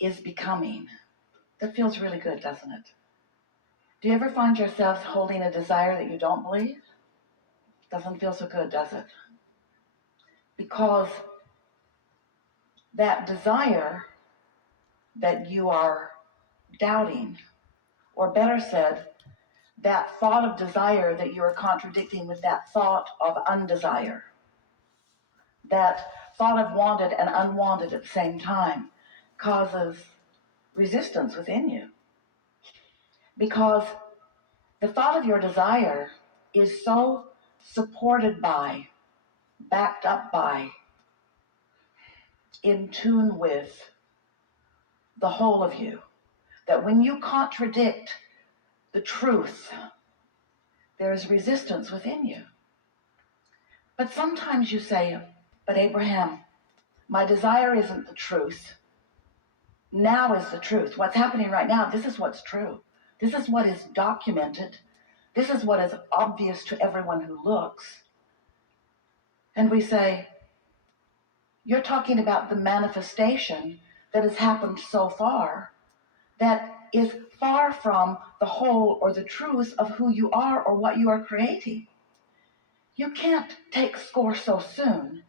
is becoming. That feels really good, doesn't it? Do you ever find yourselves holding a desire that you don't believe? Doesn't feel so good, does it? Because that desire that you are doubting, or better said, that thought of desire that you are contradicting with that thought of undesire, that thought of wanted and unwanted at the same time, causes resistance within you. Because the thought of your desire is so supported by, backed up by, in tune with the whole of you, that when you contradict the truth, there is resistance within you. But sometimes you say, but Abraham, my desire isn't the truth. Now is the truth. What's happening right now, this is what's true. This is what is documented. This is what is obvious to everyone who looks. And we say, you're talking about the manifestation that has happened so far that is far from the whole or the truth of who you are or what you are creating. You can't take score so soon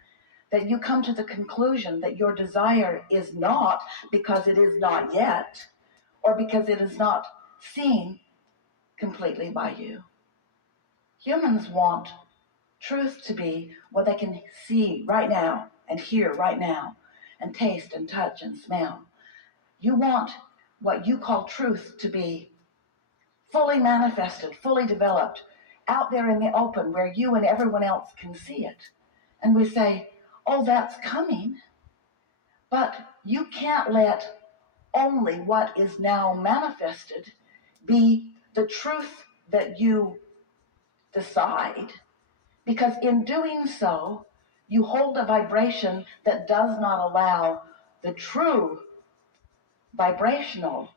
that you come to the conclusion that your desire is not because it is not yet, or because it is not seen completely by you. Humans want truth to be what they can see right now, and hear right now, and taste and touch and smell. You want what you call truth to be fully manifested, fully developed, out there in the open where you and everyone else can see it. And we say, oh, that's coming, but you can't let only what is now manifested be the truth that you decide, because in doing so, you hold a vibration that does not allow the true vibrational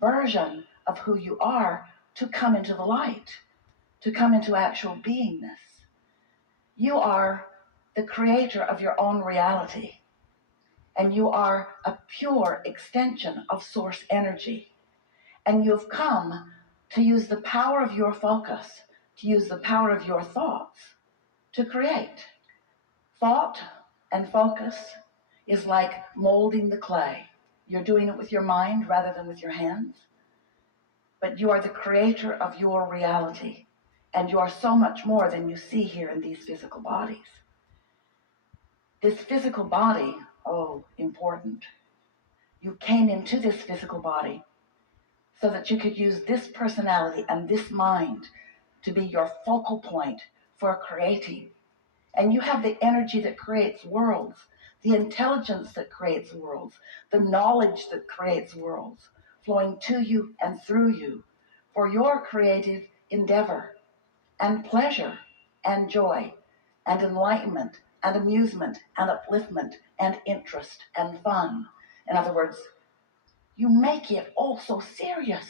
version of who you are to come into the light, to come into actual beingness. You are the creator of your own reality, and you are a pure extension of source energy. And you've come to use the power of your focus, to use the power of your thoughts to create. Thought and focus is like molding the clay. You're doing it with your mind rather than with your hands. But you are the creator of your reality. And you are so much more than you see here in these physical bodies. This physical body, oh, important. You came into this physical body so that you could use this personality and this mind to be your focal point for creating. And you have the energy that creates worlds, the intelligence that creates worlds, the knowledge that creates worlds, flowing to you and through you for your creative endeavor and pleasure and joy and enlightenment and amusement and upliftment and interest and fun. In other words, you make it all so serious.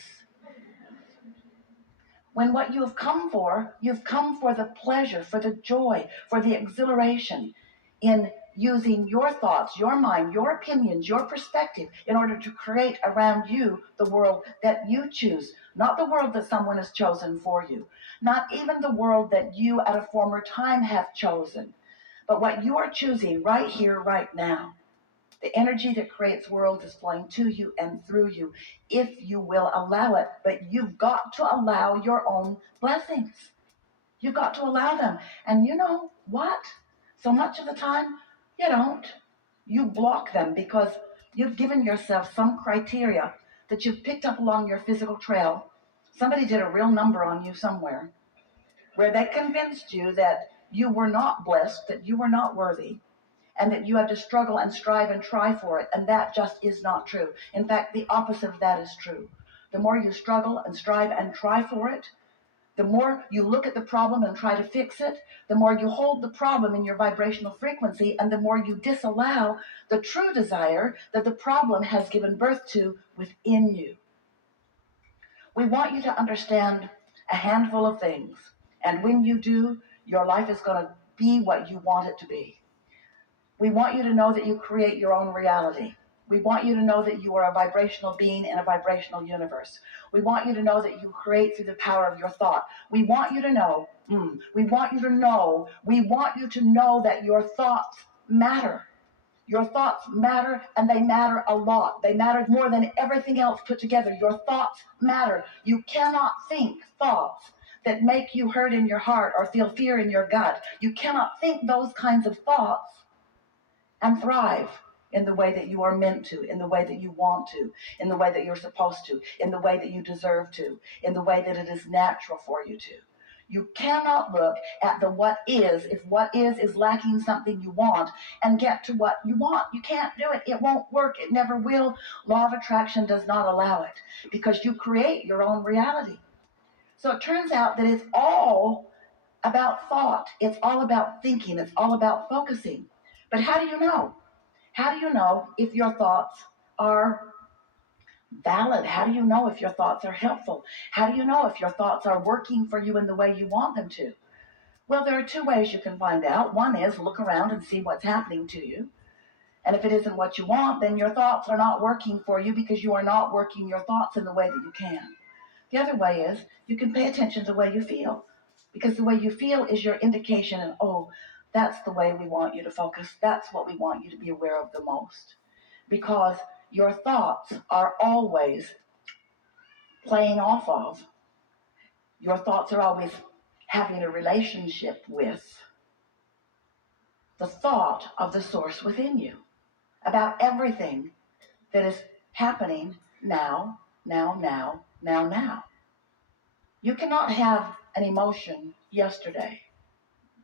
When what you've come for the pleasure, for the joy, for the exhilaration in using your thoughts, your mind, your opinions, your perspective in order to create around you the world that you choose, not the world that someone has chosen for you, not even the world that you at a former time have chosen, but what you are choosing right here, right now. The energy that creates worlds is flowing to you and through you, if you will allow it. But you've got to allow your own blessings. You've got to allow them. And you know what? So much of the time, you don't. You block them because you've given yourself some criteria that you've picked up along your physical trail. Somebody did a real number on you somewhere where they convinced you that you were not blessed, that you were not worthy, and that you had to struggle and strive and try for it, and that just is not true. In fact, the opposite of that is true. The more you struggle and strive and try for it, the more you look at the problem and try to fix it, the more you hold the problem in your vibrational frequency, and the more you disallow the true desire that the problem has given birth to within you. We want you to understand a handful of things, and when you do, your life is going to be what you want it to be. We want you to know that you create your own reality. We want you to know that you are a vibrational being in a vibrational universe. We want you to know that you create through the power of your thought. We want you to know that your thoughts matter. Your thoughts matter, and they matter a lot. They matter more than everything else put together. Your thoughts matter. You cannot think thoughts that make you hurt in your heart or feel fear in your gut. You cannot think those kinds of thoughts and thrive in the way that you are meant to, in the way that you want to, in the way that you're supposed to, in the way that you deserve to, in the way that it is natural for you to. You cannot look at the what is, if what is lacking something you want, and get to what you want. You can't do it. It won't work. It never will. Law of attraction does not allow it, because you create your own reality. So it turns out that it's all about thought. It's all about thinking. It's all about focusing. But how do you know? How do you know if your thoughts are valid? How do you know if your thoughts are helpful? How do you know if your thoughts are working for you in the way you want them to? Well, there are two ways you can find out. One is look around and see what's happening to you. And if it isn't what you want, then your thoughts are not working for you, because you are not working your thoughts in the way that you can. The other way is you can pay attention to the way you feel, because the way you feel is your indication, and that's the way we want you to focus. That's what we want you to be aware of the most, because your thoughts are always playing off of. Your thoughts are always having a relationship with the thought of the source within you about everything that is happening now. You cannot have an emotion yesterday.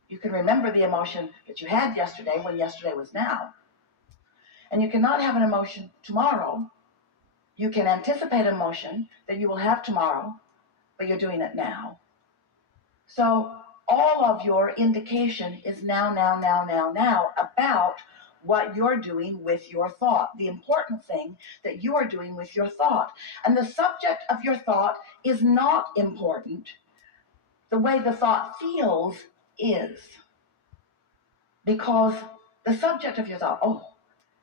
You can remember the emotion that you had yesterday when yesterday was now. And you cannot have an emotion tomorrow. You can anticipate an emotion that you will have tomorrow, but you're doing it now. So all of your indication is now about what you're doing with your thought. The important thing that you are doing with your thought. And the subject of your thought is not important. The way the thought feels is. Because the subject of your thought,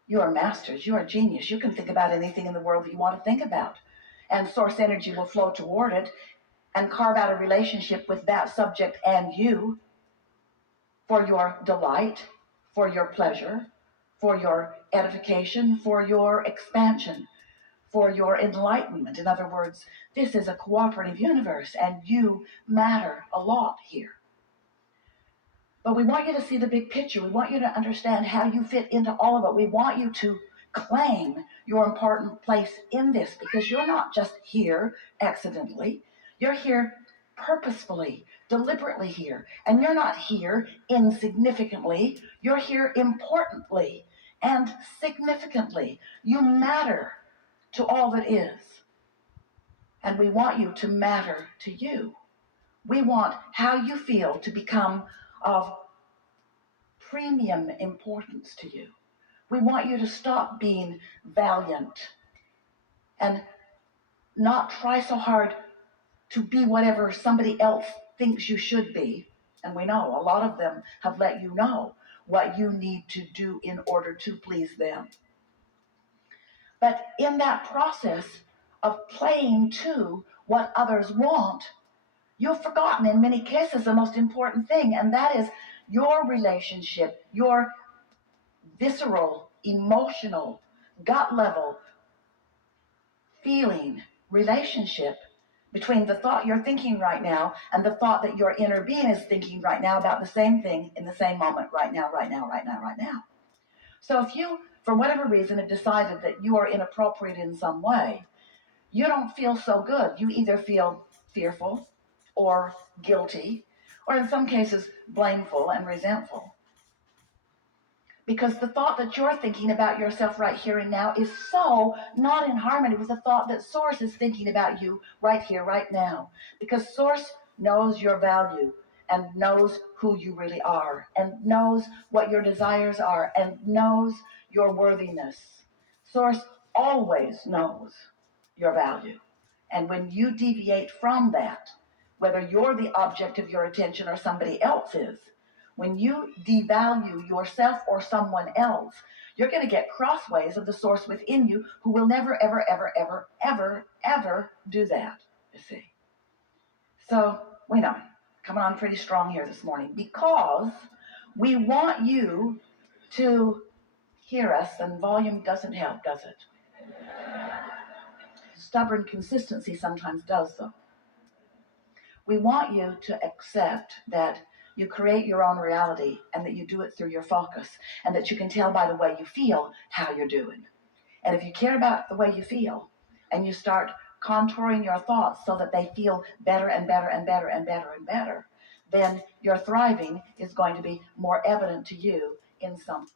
you are masters, you are genius, you can think about anything in the world that you want to think about. And source energy will flow toward it and carve out a relationship with that subject and you for your delight, for your pleasure, for your edification, for your expansion, for your enlightenment. In other words, this is a cooperative universe, and you matter a lot here. But we want you to see the big picture. We want you to understand how you fit into all of it. We want you to claim your important place in this, because you're not just here accidentally. You're here purposefully, deliberately here. And you're not here insignificantly. You're here importantly and significantly. You matter to all that is. And we want you to matter to you. We want how you feel to become of premium importance to you. We want you to stop being valiant and not try so hard to be whatever somebody else thinks you should be. And we know a lot of them have let you know what you need to do in order to please them. But in that process of playing to what others want, you've forgotten in many cases the most important thing, and that is your relationship, your visceral, emotional, gut level feeling relationship between the thought you're thinking right now and the thought that your inner being is thinking right now about the same thing in the same moment, right now. So if you, for whatever reason, have decided that you are inappropriate in some way, you don't feel so good. You either feel fearful or guilty, or in some cases, blameful and resentful. Because the thought that you're thinking about yourself right here and now is so not in harmony with the thought that Source is thinking about you right here, right now. Because Source knows your value and knows who you really are and knows what your desires are and knows your worthiness. Source always knows your value. And when you deviate from that, whether you're the object of your attention or somebody else is, when you devalue yourself or someone else, You're going to get crossways of the source within you who will never, ever, ever, ever, ever, ever do that, you see. So, we know, coming on pretty strong here this morning, because we want you to hear us, and volume doesn't help, does it? Stubborn consistency sometimes does, though. We want you to accept that you create your own reality and that you do it through your focus, and that you can tell by the way you feel how you're doing. And if you care about the way you feel and you start contouring your thoughts so that they feel better and better and better and better and better, then your thriving is going to be more evident to you in some